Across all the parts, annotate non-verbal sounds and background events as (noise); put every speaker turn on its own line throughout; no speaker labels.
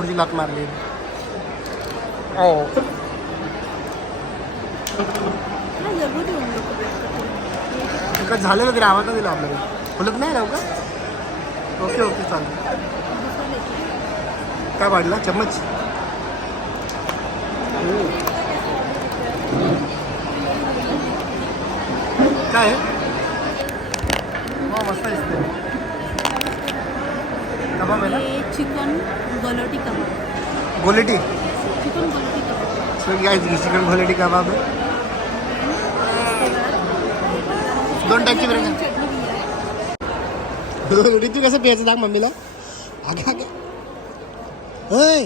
पुढची लात मारली.
हा.
का झालं वगैरे आवाज नाही दिला आपल्याला. बोलत नाही राहू का? ओके ओके चालेल. काय वाढला? चम्मच? काय? मस्त दिसते कबाब आहे ना?
हे chicken galouti kebab.
Galouti?
Chicken galouti kebab.
So काय चिकन गोलेटी कबाब आहे दोन
आहे.
ऋतू कसं प्यायचं सांग मम्मीला? आगे आगे. होय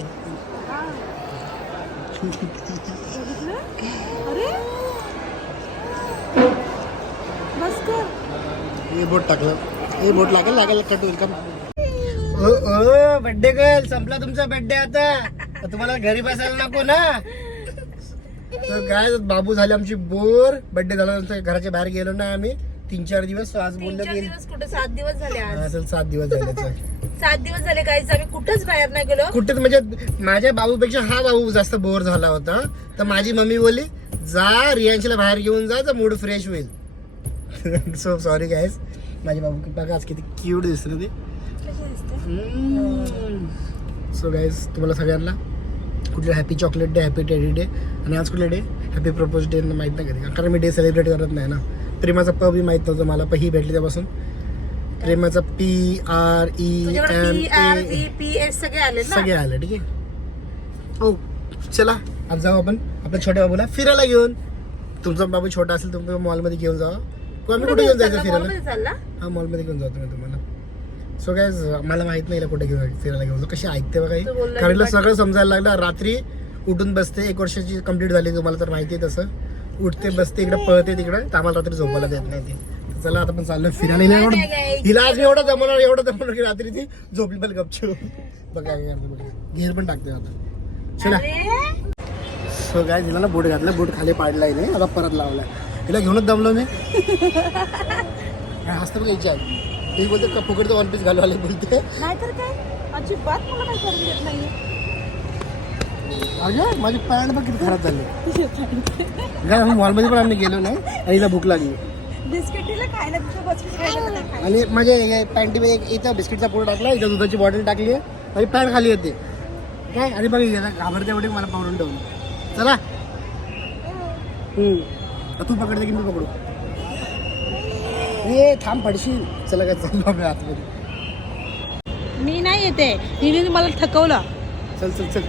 बघितलं? अरे! बस कर.
हे बोट टाकलं. हे बोट लागेल लागेल कट होईल का ओ ओ बड्डे गर्ल संपला तुमचा बड्डे आता. तुम्हाला घरी बसायला नको ना. तर काय बाबू झाले आमची बोर. बड्डे झाला घराच्या बाहेर गेलो ना आम्ही. तीन चार दिवस आज बोललो की
दिवस कुठे? सात दिवस झाले आज.
सात दिवस झाले. (laughs)
सात दिवस झाले काहीच आम्ही कुठंच बाहेर नाही गेलो.
कुठेच म्हणजे माझ्या बाबूपेक्षा हा बाबू जास्त बोर झाला होता. तर माझी मम्मी बोलली जा रियांशीला बाहेर घेऊन जा तर मूड फ्रेश होईल. सो सॉरी गायस माझे बाबू बघा आज किती क्यूट दिसतं ते. सो गाईज तुम्हाला सगळ्यांना कुठले happy chocolate day happy teddy day आणि आज कुठले डे हॅपी प्रपोज डे माहीत नाही कधी. कारण मी डे सेलिब्रेट करत नाही ना. प्रेमाचा प बी माहीत नव्हतं मला पण ही भेटली त्यापासून प्रेमाचा P R E M
P P S सगळे आले
सगळे आले ठीक आहे? हो चला. आज जाऊ आपण. आपल्या छोट्या बाबूला फिरायला घेऊन. तुमचा बाबू छोटा असेल तर मॉलमध्ये घेऊन जावा. आम्ही कुठे घेऊन जायचं फिरायला? हा मॉलमध्ये घेऊन जातो मी तुम्हाला. सो काय मला माहीत नाही हिला कुठे घेऊन फिरायला घेऊन. कशी ऐकते बघा कारण हिला सगळं समजायला लागलं. रात्री उठून बसते एक वर्षाची कंप्लीट झाली तुम्हाला तर माहिती आहे तसं. उठते बसते इकडे पळते तिकडे. आम्हाला रात्री झोपायला देत नाही ती. चला आता आपण चाललो फिरायला. हिला एवढं. हिला आज एवढं जमवणार एवढं जमवणार की रात्री ती झोपली पण गपचूप. बघा घेर पण टाकते आता. चला. सो काय तिला ना बूट घातला बूट खाली पाडलाय नाही आता परत लावलाय. तिला घेऊनच दमलो मी. (laughs) हसतं बघा हिच्या ती बोलते का फुकटचं वन पीस घालू आले बोलते?
नाहीतर काय? अजिबात मला काही करून देत नाही
अगं माझी पॅन्ट बघ किती खराब झाली. काय (laughs) आम्ही मॉलमध्ये पण आम्ही गेलो नाही. आणि हिला भूक लागली.
खायला खायला.
आणि माझे पॅन्टीमध्ये एक इथं बिस्किटचा पुढं टाकला इथं दुधाची बॉटल टाकली आहे. माझी पॅन्ट खाली येते. काय? आणि बघ हिला घाबरते एवढी मला पकडून ठेवून चला. हम्म. आता तू पकडते की मी पकडू? ए थांब पडशील. चला काय चाललो आम्ही आतमध्ये.
मी नाही येते. हिने मला थकवलं.
चल चल चल.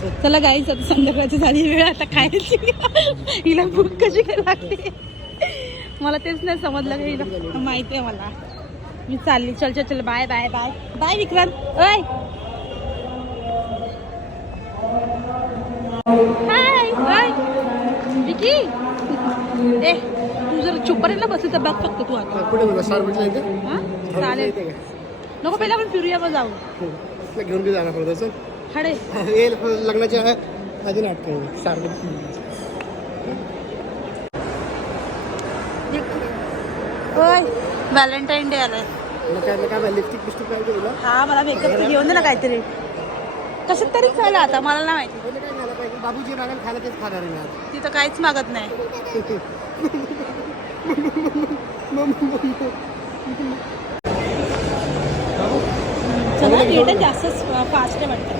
चल
चला गाईच आता संध्याकाळची झाली वेळ आता खायची. हिला भूक कशी काय लागते? मला तेच नाही समजलं का हिला. माहिती आहे मला. मी चालली चल चल चल bye bye bye bye Vikrant. ओय. Hi bye Vicky. ए. बसली तर बघ फक्त तू आता.
कुठे बोला स्टार भेटला इथे?
हा? चालेल
इथे काय?
नको पहिला आपण फिरूया मग जाऊ.
हो. तुला घेऊन बी जाणार होतं चल.
हडे.
हे लग्नाच्या आधी नाटक स्टार
ओय व्हॅलेंटाईन डे आलाय.
काय काय लिपस्टिक बिस्टिक पाहिजे तुला?
हा मला मेकअप घेऊन दे ना काहीतरी. कशात तरी खायला आता मला नाही माहिती.
पहिले काय झालं पाहिजे? बाबूजी मागायला खायला तेच खाणार आहे मी आज.
तिथं काहीच मागत नाही. (laughs) चला एवढं जास्त फास्ट आहे वाटतं.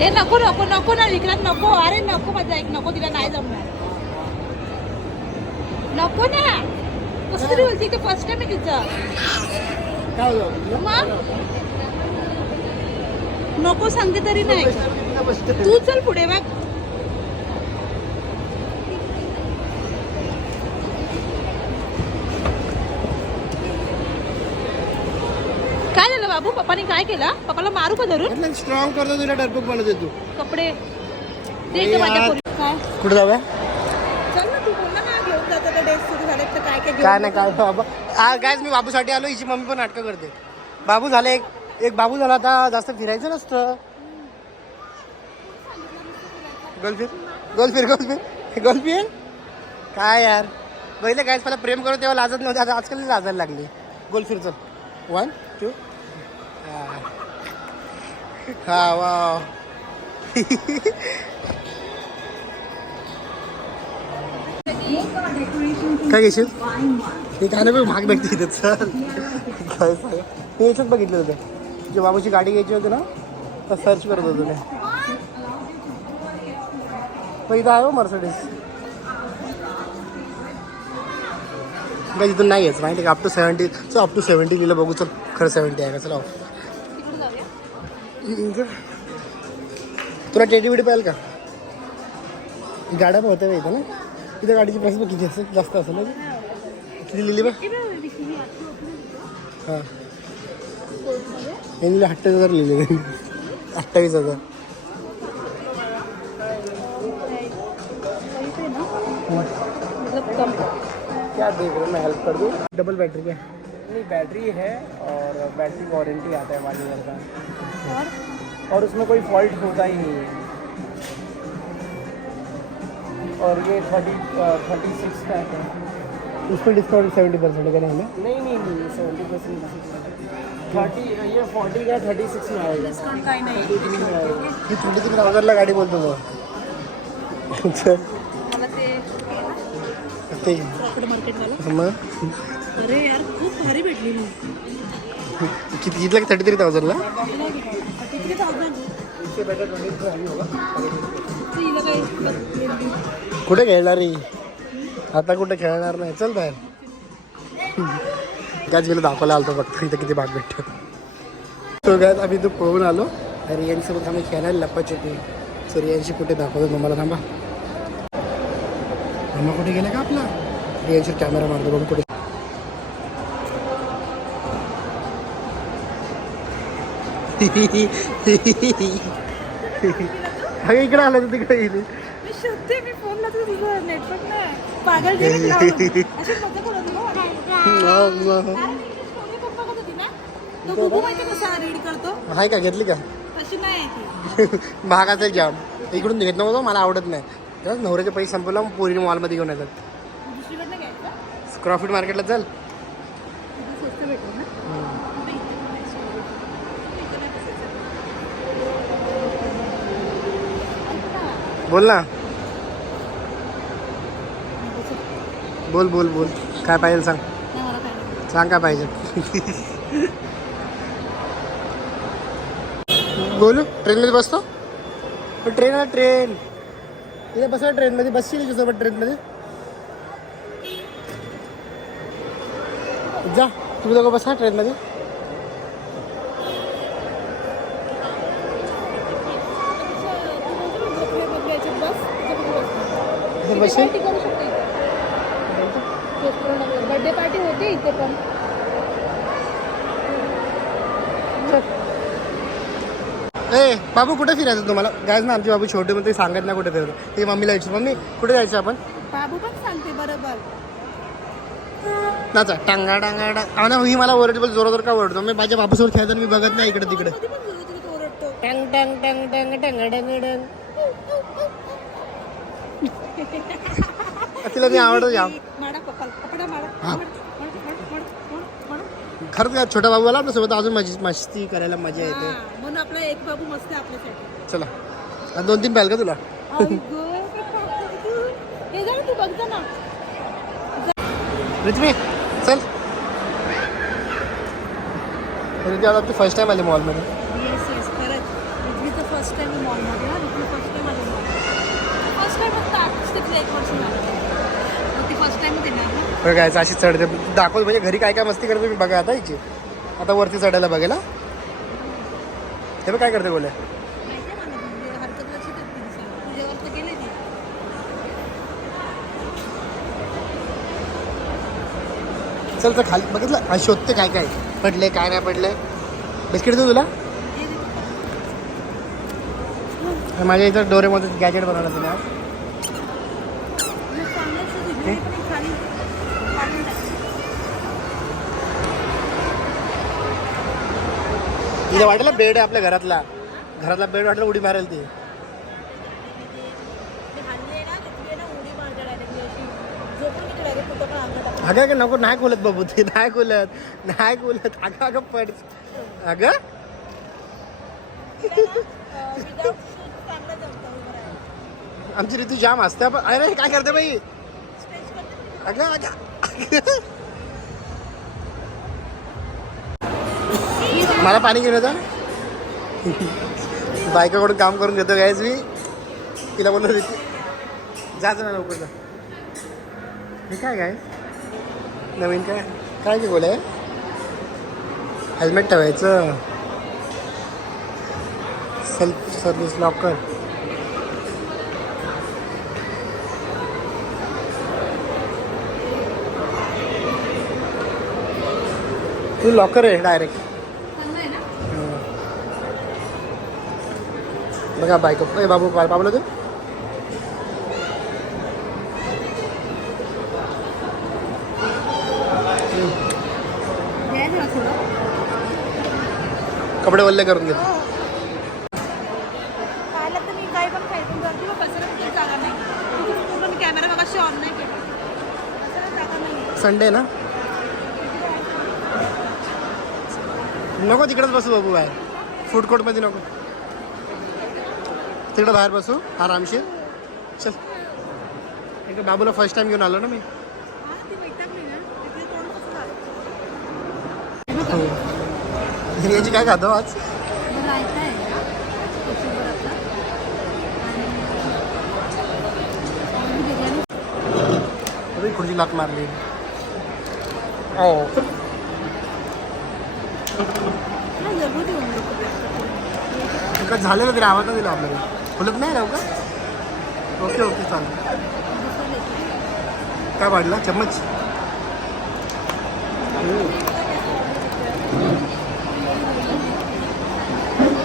ए नको नको नको ना विक्रांत नको. अरे नको माझा एक नको तिला नाही जमणार. नको ना. कसं तरी बोलते फर्स्ट टाइम आहे तिचं? मग? नको सांगते तरी नाही. तू चल पुढे मग काय झालं बाबू? पप्पाने काय केलं? पप्पाला मारू का धरून?
स्ट्रॉंग करतो तुला डरपूक बनत तू.
कपडे.
कुठे जाऊया?
काय
नाही काय बाबा. गायज मी बाबूसाठी आलो हिची मम्मी पण नाटकं करते. बाबू झाले एक एक बाबू झाला आता जास्त फिरायचं नसतं. गोलफिर? गोलफिर गोलफिर. गोलफिर? काय यार? पहिले काय? मला प्रेम करत तेव्हा लाजत नव्हते आता आजकाल लाजायला लागली. गोल फिर चल. वन टू हा. वा काय घेशील? हे काय नाही महाग भेटते इथे चल. काय सांग? मी याच्यात बघितलं होतं. जे बाबूची गाडी घ्यायची होती ना तर सर्च करत होतो मी पण इथं आहे हो मर्सडीज काय तिथून नाही यायचं माहिती का? अप टू सेवन्टी चल अप टू सेवन्टी लिहिलं बघू चल खरं सेवन्टी आहे का? चला तुला टेडी बिडी पाहिजे का? गाड्या होत्या बा इथं ना इथं गाडीची प्राईस बघ किती असेल जास्त असेल ना किती लिहिली बा हां. यांनी अठ्ठावीस हज़ार लिहिले अठ्ठावीस हज़ार क्या देख रहे हो? मैं हेल्प कर दूँ? डबल बैटरी क्या
नहीं बैटरी है और बैटरी वारंटी आता है वन ईयर का।
और
और उसमें कोई फॉल्ट होता ही नहीं है। और ये थर्टी थर्टी सिक्स का है।
उस पर डिस्काउंट सेवेंटी परसेंट का नहीं है
नहीं नहीं नहीं सेवेंटी परसेंट थर्टी ये फोर्टी का थर्टी सिक्स में आएगा।
डिस्काउंट काही नाही।
में आएगा।
ही थोडी तिकडे अवघडला गाडी बोलतो
मला ते
मग
अरे यार खूप भारी भेटली मग
किती कितीला थर्टी थ्री थाउजंडला
थाउजंड
कुठे खेळणार रे? आता कुठे खेळणार नाही. चल बाहेर. त्याच गेलं दाखवायला आलतो. फक्त इथं किती भाग भेटतो. तो काय आम्ही इथं पळून आलो. रियांसोबत आम्ही खेळायला लप्पाछपी सो रियांशी कुठे दाखवतो तुम्हाला थांबा. थांबा कुठे गेला का आपला? रियांशी कॅमेरा मारतो बघू कुठे. (laughs) इकडे आलं तर तिकडे गेली
शोधते मी फोन लावते तुझं नेटवर्क नाही. पागल अशी मजा (laughs) करत
हाय का? घेतली का? महाग असेल जाम इकडून घेत नव्हतं मला आवडत नाही. नवऱ्याचे पैसे संपवला मग पोरीने मॉलमध्ये घेऊन येतात. क्रॉफिट मार्केटला चल. बोल ना. बोल बोल बोल. काय पाहिजे सांग? सांग काय पाहिजे? बोलू? ट्रेनमध्ये बसतो? ट्रेन आहे ट्रेन. इथे बसा ट्रेनमध्ये. बसशील तुझ्यासोबत ट्रेनमध्ये? जा. तुम्ही दोघं बसा ट्रेनमध्ये. इथे बसशील
पार्टी होते इथे पण.
ए बाबू कुठे फिरायचं तुम्हाला? गायज ना आमचे बाबू छोटे म्हणते सांगत ना कुठे फिरतो ते मम्मीला विचार मम्मी कुठे जायचं आपण?
बाबू पण सांगते बरोबर.
नाचा टांगा टांगा टांग. ना ही मला ओरडबल जोरा जोर का ओरडतो? मी माझ्या बापूसोबत खेळताना मी बघत नाही इकडे तिकडे.
ओरडतो.
टंग टंग टंग टंग टंग टंग टंग. (laughs) तिला मी आवडतो जाम
माडा.
हा.
Mud, mud, mud, mud, mud, mud.
खरंच का छोटा बाबू आला आपल्यासोबत अजून मजी मस्ती करायला मजा येते.
हा, म्हणून आपला एक बाबू मस्त आहे आपल्यासाठी.
चला. आणि दोन तीन पाहिलं का तुला?
अगं, हे जा ना तू. बघ जा ना
पृथ्वी चल. पृथ्वी आता तू फर्स्ट टाइम आली मॉलमध्ये
येस येस खरंच. पृथ्वीचं फर्स्ट टाइम मॉलमध्ये फर्स्ट टाइम आली मॉल फर्स्ट टाइम फक्त एक वर्ष झालं मग ती फर्स्ट टाइमच येणार ना
बघ अशी चढते दाखवत. म्हणजे घरी काय काय मस्ती करते मी बघा आता हिची. आता वरती चढायला बघायला ते काय करते बोले.
म्हणजे
चल तर खाली बघितलं? शोधते काय काय पडले काय नाही पडले. बिस्किट देऊ तुला? माझ्या इथं डोरेमध्ये गॅजेट बनवलं आज.
मग
तिला वाटलं बेड आहे आपल्या घरातला. घरातला बेड वाटलं उडी मारेल ती. अगं अगं नको नाही खोलत बाबू ते नाही खोलत नाही खोलत. अगं अगं पड. अगं? आमची ऋतू जाम असते. पण अरे काय करते बाई? अगं अगं मला पाणी घेऊन येतं? बायकाकडून काम करून घेतो गायच मी. तिला बोललो ऋतू जायचं ना लवकर जा. हे काय काय नवीन काय? काय की बोलाय हेल्मेट ठेवायचं. सेल्फ सर्विस लॉकर तू लॉकर आहे डायरेक्ट बघा बायको. ए बाबू बाबूला तू कपडे वल्ले करून घेतो
खायला तर
नको तिकडेच बसू बाबू बाहेर. फ़ूड कोर्टमध्ये नको. तिकडे बाहेर बसू, आरामशीर. चल. इकडे बाबूला फ़र्स्ट टाइम घेऊन आलो ना मी. काय खातो आज? खुर्ची लात मारली. ओ इकडे झालेलं तरी आवाज नाही दिला आपल्याला खुलत नाही लवकर ओके ओके चालेल. काय वाढला? चम्मच?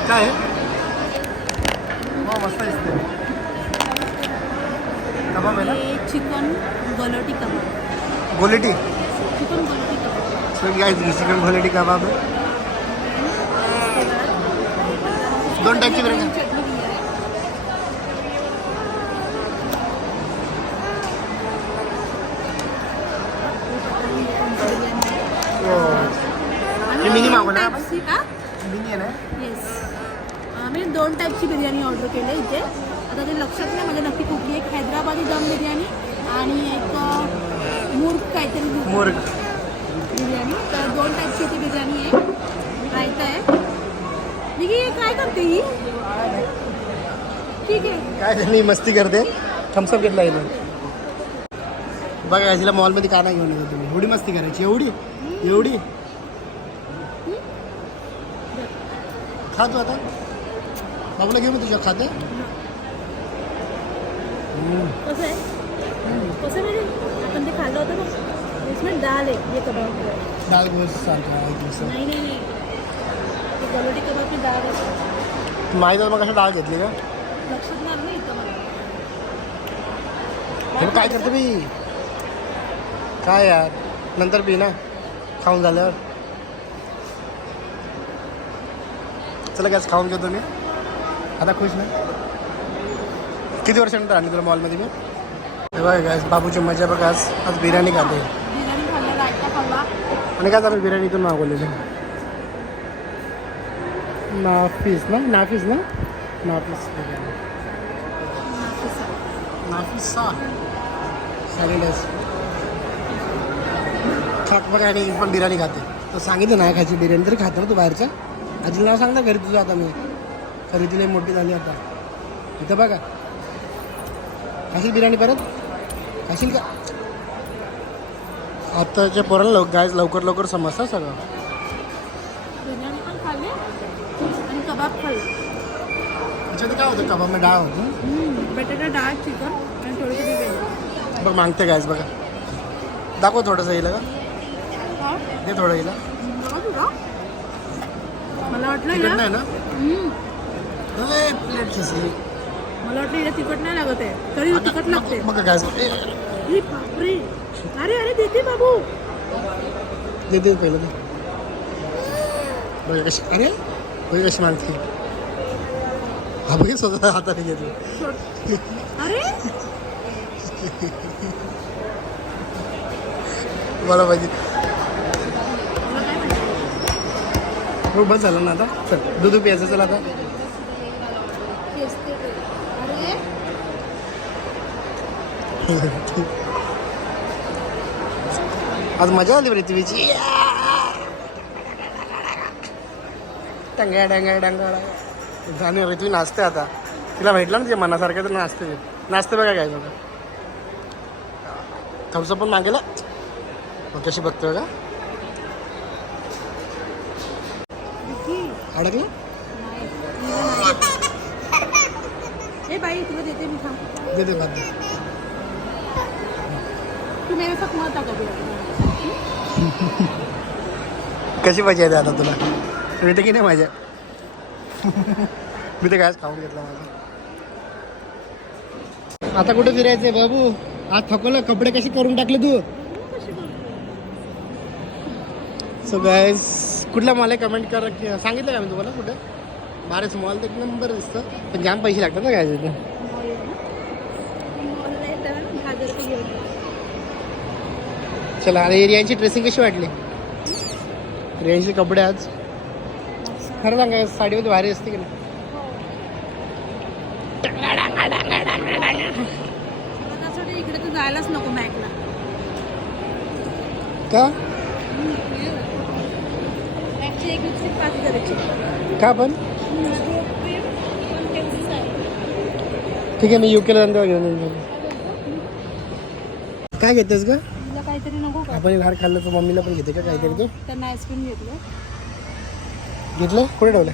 काय? वा मस्त दिसते कबाब आहे ना?
हे chicken galouti kebab.
Galouti?
Chicken galouti kebab.
So chicken galouti kebab आहे. दोन टाईपची बिर्याणी
आहे
हे मिनी मागवलं आपण? मिनी आहे ना?
येस आम्ही दोन टाईपची बिर्याणी ऑर्डर केली आहे इथे. आता ते लक्षात नाही म्हणजे नक्की कुठली एक हैदराबादी दम बिर्याणी आणि एक अ, मुर्ग काहीतरी बिर्याणी.
मोरग
बिर्याणी. तर दोन टाईपची ती बिर्याणी आहे. रायता आहे. निकी हे काय करते ही? ठीक आहे
काय झाली मस्ती करते? थम्सअप घेतला इथे. बघा तिला मॉलमध्ये का नाही घेऊन येतो तुम्ही? एवढी मस्ती करायची एवढी? एवढी? खा तू आता. बाबूला घेऊ मी तुझ्या खाते.
कसं आहे? कसं म्हणजे आपण ते खाल्लं होतं बघ इसमें डाल आहे ये कबाब. में.
डाळ गोस. सारखा
नाही नाही नाही. गलोटी डाळ
माहीत मग कसं डाळ घेतली का?
लक्षात नाही आलं ना इथं मला.
हे काय करते मी काय यार? नंतर पी ना खाऊन झाल्यावर. चला गॅस खाऊन घेतो मी आता खुश ना? किती वर्षानंतर आणली तुला मॉलमध्ये मी? बघा गॅस बाबूची मजा बघा आज. आज बिर्याणी खाते. आणि काय झालं बिर्याणी इथून मागवलेली नाफीस ना? नाफीस ना? नाफीस बिर्याणी सॅलेडस. खात बघा आणि पण बिर्याणी खाते. तर सांगितलं नाही खायची बिर्याणी तरी खाते ना तू बाहेरच्या आजीला नाव सांग ना घरी तुझं आता मी. खरेदी लई मोठी झाली आता. इथं बघा. खाशील बिर्याणी परत? खाशील का? आताच्या पोराला लव गाय लवकर लवकर समजतं सगळं
बिर्याणी पण खाल्ली आणि कबाब खाल्ला.
त्याच्यात काय होतं? कबाब डाळ होतं
बटाटा डाळ चिकन आणि थोडी थोडी वेज
बघ मागते गायस बघा. दाखव थोडंसं येईल का? दे थोडं येईल
मला वाटलं
तिकट
ना
नाही ना?
हम्म.
अरे प्लेट खिसली.
मला वाटलं हिला तिखट नाही लागत आहे. तरी तिखट लागते. अरे बापरे. अरे अरे देते बाबू.
दे दे पहिलं दे. बघा कशी अरे? बघा कशी मागते हा। बघ स्वतः हाताने घेतलं
अरे?
मला पाहिजे हो बस झालं ना आता चल दूध प्यायचं चल आता आज मजा आली पृथ्वीची टंगा डंगा डंगा आणि पृथ्वी नाचते आता. तिला भेटलं ना ते मनासारखं तर नाचते. नाचते बघा काय बघा. थम्सअ पण मागेला मग कशी बघतोय का अडकलं?
ए बाई तुला देते मी थांब.
दे दे बाद दे.
तू मेरे साथ मत आता
कशी येते आता तुला? येते की नाही माझ्या? मी तर कायच खाऊन घेतला माझा. आता कुठे फिरायचंय बाबू? आज थकवलं कपडे कसे करून टाकले तू? सो गायज कुठला मॉल कमेंट कर सांगितलं का मी तुम्हाला कुठे? बारेच मॉल तर एक नंबर दिसतं. पण जाम पैसे लागतात ना काय इथे. चला आणि रियांची ड्रेसिंग कशी वाटली? रियांचे कपडे आज? खरं सांगा साडीमध्ये भारी असते की नाही?
इकडे तू जायलाच नको मॅकला.
का?
मॅकची एक लिपस्टिक पाच करायची.
का पण? ठीक आहे मी युकेला घेऊन येईन. काय घेतेस ग?
तुला काहीतरी नको का?
आपण हे बाहेर खाल्लं तर मम्मीला पण घेते का काहीतरी तू?
त्यांना आईस्क्रीम घेतलं.
घेतलं? कुठे ठेवलं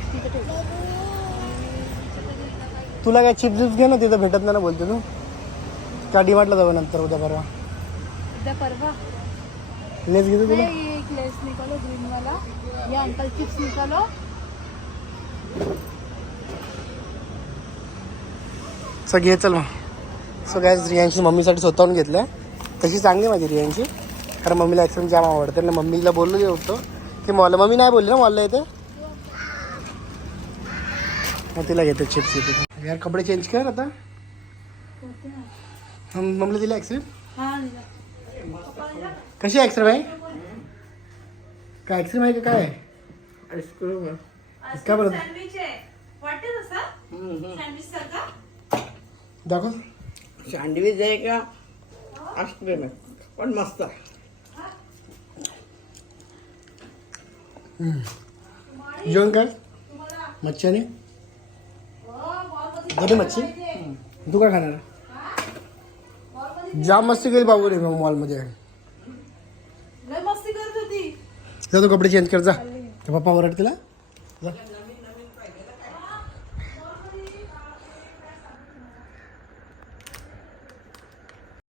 तुला काय चिप्स चिप्स घे ना तिथं भेटत नाही ना बोलते तू. का डिमार्टला जाऊ नंतर उद्या परवा?
उद्या परवा?
लेस घेतो तुला?
नहीं, ये एक लेस निकालो ग्रीन वाला ये अंकल चिप्स निकालो
सो घे चल मग. सो काय रियांशी मम्मीसाठी स्वतःहून घेतलं तशी चांगली माझी रियांशी. कारण मम्मीला आईस्क्रीम जाम आवडते. ना मम्मीला बोललो होतं की मॉल मम्मी नाही बोलली ना मॉलला येते मग तिला घेते चिप्स घेते. यार कपडे चेंज कर आता. हम मम्मीला दिला
हाँ निकाल.
कशी आईस्क्रीम आहे काय आईस्क्रीम आहे का काय?
आईस्क्रीम
का बरं. दाखव.
सँडविच आहे का? आईस्क्रीम आहे पण मस्त.
जेवण काय मच्छी दोन्ही मच्छी? तू काय खाणार? जाम मस्ती केली बाबू रे मग मॉलमध्ये. जा तू कपडे चेंज कर जा. तर पप्पा ओरड तिला जा.